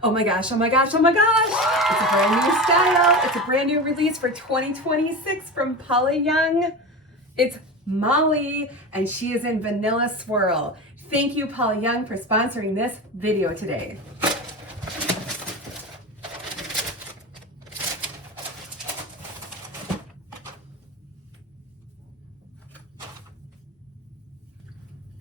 Oh my gosh, oh my gosh, oh my gosh. It's a brand new style. It's a brand new release for 2026 from Paula Young. It's Molly, and she is in Vanilla Swirl. Thank you, Paula Young, for sponsoring this video today.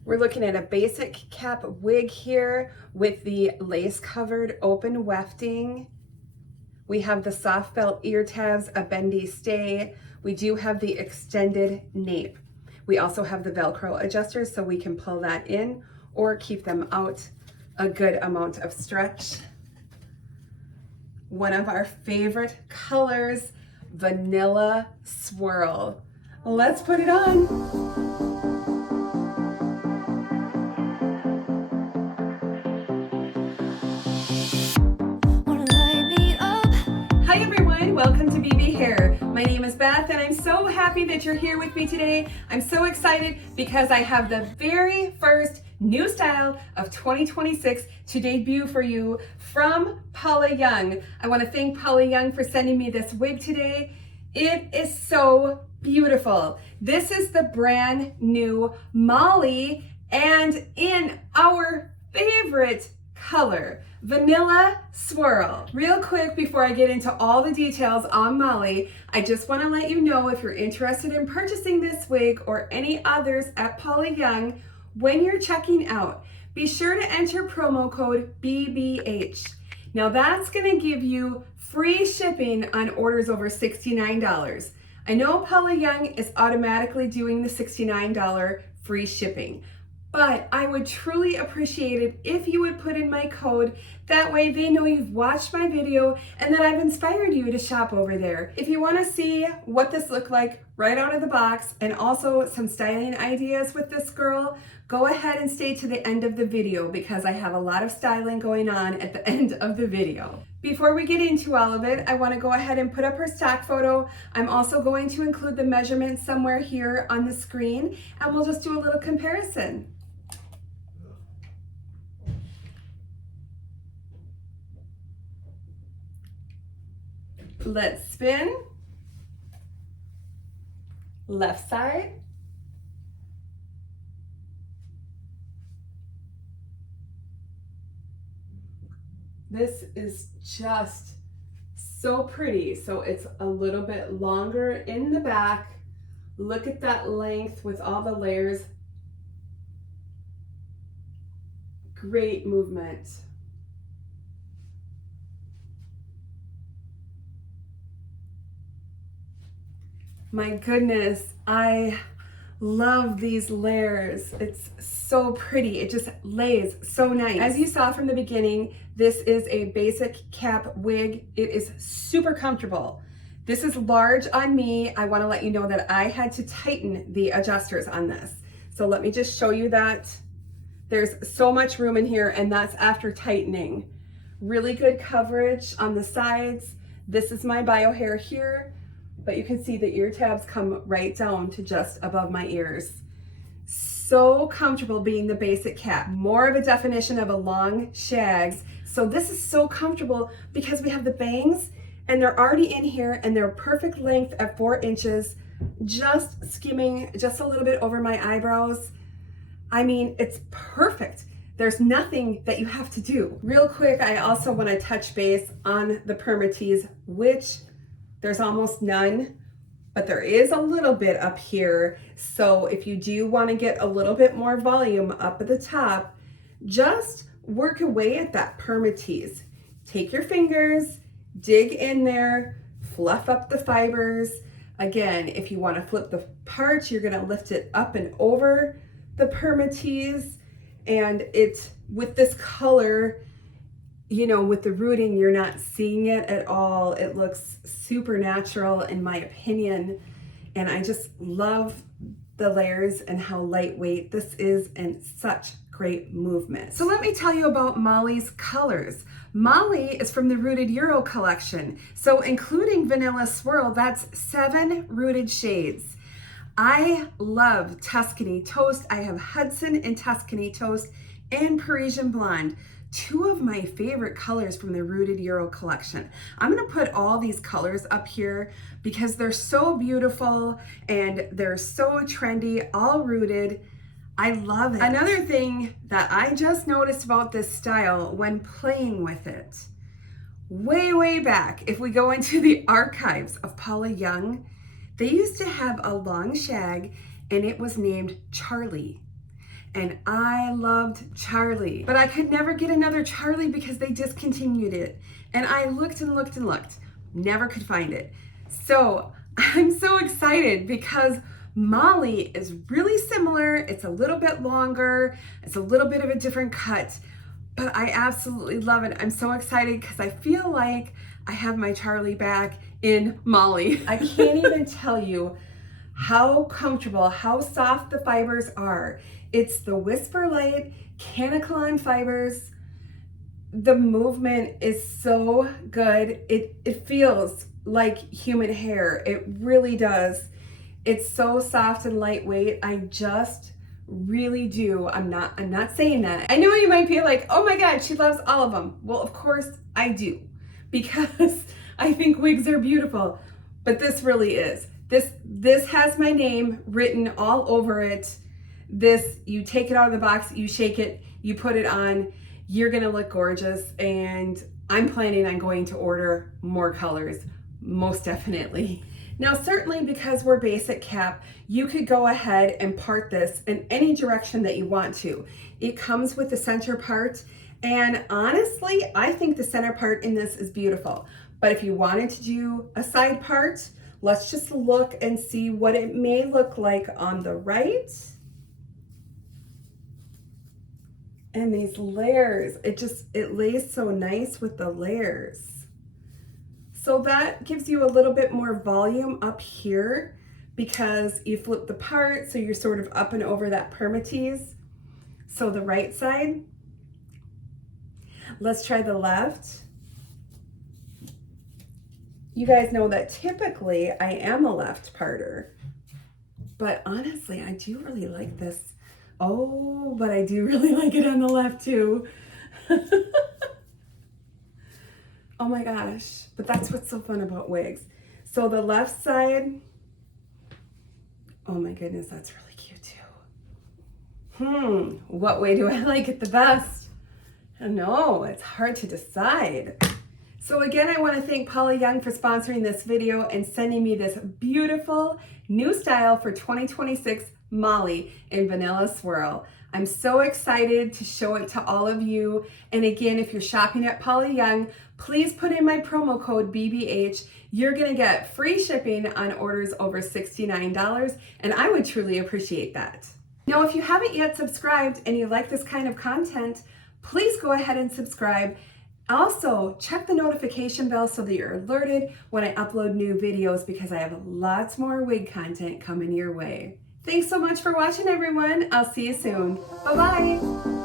We're looking at a basic cap wig here with the lace covered open wefting. We have the soft felt ear tabs, a bendy stay. We do have the extended nape. We also have the Velcro adjusters so we can pull that in or keep them out. A good amount of stretch. One of our favorite colors, Vanilla Swirl. Let's put it on. Welcome to BB Hair. My name is Beth and I'm so happy that you're here with me today. I'm so excited because I have the very first new style of 2026 to debut for you from Paula Young. I want to thank Paula Young for sending me this wig today. It is so beautiful. This is the brand new Molly and in our favorite color, Vanilla Swirl. Real quick before I get into all the details on Molly, I just want to let you know if you're interested in purchasing this wig or any others at Paula Young, when you're checking out, be sure to enter promo code BBH. Now that's going to give you free shipping on orders over $69. I know Paula Young is automatically doing the $69 free shipping, but I would truly appreciate it if you would put in my code. That way they know you've watched my video and that I've inspired you to shop over there. If you want to see what this looked like right out of the box and also some styling ideas with this girl, go ahead and stay to the end of the video because I have a lot of styling going on at the end of the video. Before we get into all of it, I want to go ahead and put up her stock photo. I'm also going to include the measurements somewhere here on the screen and we'll just do a little comparison. Let's spin. Left side. This is just so pretty. So it's a little bit longer in the back. Look at that length with all the layers. Great movement. My goodness, I love these layers. It's so pretty. It just lays so nice. As you saw from the beginning, this is a basic cap wig. It is super comfortable. This is large on me. I want to let you know that I had to tighten the adjusters on this. So let me just show you that. There's so much room in here and that's after tightening. Really good coverage on the sides. This is my bio hair here. But you can see the ear tabs come right down to just above my ears. So comfortable being the basic cap. More of a definition of a long shags. So this is so comfortable because we have the bangs and they're already in here and they're perfect length at 4 inches, just skimming just a little bit over my eyebrows. I mean, it's perfect. There's nothing that you have to do. Real quick, I also want to touch base on the permatease, which there's almost none, but there is a little bit up here. So if you do want to get a little bit more volume up at the top, just work away at that permatease. Take your fingers, dig in there, fluff up the fibers. Again, if you want to flip the part, you're going to lift it up and over the permatease. And it's with this color, you know, with the rooting, you're not seeing it at all. It looks super natural in my opinion. And I just love the layers and how lightweight this is and such great movement. So let me tell you about Molly's colors. Molly is from the Rooted Euro collection. So including Vanilla Swirl, that's 7 rooted shades. I love Tuscany Toast. I have Hudson and Tuscany Toast and Parisian Blonde. two of my favorite colors from the Rooted Euro collection. I'm gonna put all these colors up here because they're so beautiful and they're so trendy, all rooted. I love it. Another thing that I just noticed about this style when playing with it, way back, if we go into the archives of Paula Young, they used to have a long shag and it was named Charlie. And I loved Charlie, but I could never get another Charlie because they discontinued it. And I looked and looked and looked, never could find it. So I'm so excited because Molly is really similar. It's a little bit longer. It's a little bit of a different cut, but I absolutely love it. I'm so excited because I feel like I have my Charlie back in Molly. I can't even tell you how comfortable, how soft the fibers are. It's the Whisper Light Canacolon fibers. The movement is so good. It feels like human hair. It really does. It's so soft and lightweight. I just really do. I'm not saying that. I know you might be like, oh my God, she loves all of them. Well, of course I do, because I think wigs are beautiful, but this really is. This has my name written all over it. This, you take it out of the box, you shake it, you put it on, you're gonna look gorgeous. And I'm planning on going to order more colors, most definitely. Now, certainly because we're basic cap, you could go ahead and part this in any direction that you want to. It comes with the center part, and honestly, I think the center part in this is beautiful. But if you wanted to do a side part, let's just look and see what it may look like on the right. And these layers, it lays so nice with the layers. So that gives you a little bit more volume up here because you flip the part, so you're sort of up and over that permatease. So the right side. Let's try the left. You guys know that typically I am a left parter, but honestly, I do really like this. Oh, but I do really like it on the left too. Oh my gosh, but that's what's so fun about wigs. So the left side, oh my goodness, that's really cute too. What way do I like it the best? I don't know, it's hard to decide. So again, I want to thank Paula Young for sponsoring this video and sending me this beautiful new style for 2026 Molly in Vanilla Swirl. I'm so excited to show it to all of you. And again, if you're shopping at Paula Young, please put in my promo code BBH. You're gonna get free shipping on orders over $69, and I would truly appreciate that. Now, if you haven't yet subscribed and you like this kind of content, please go ahead and subscribe. Also, check the notification bell so that you're alerted when I upload new videos, because I have lots more wig content coming your way. Thanks so much for watching, everyone. I'll see you soon. Bye-bye.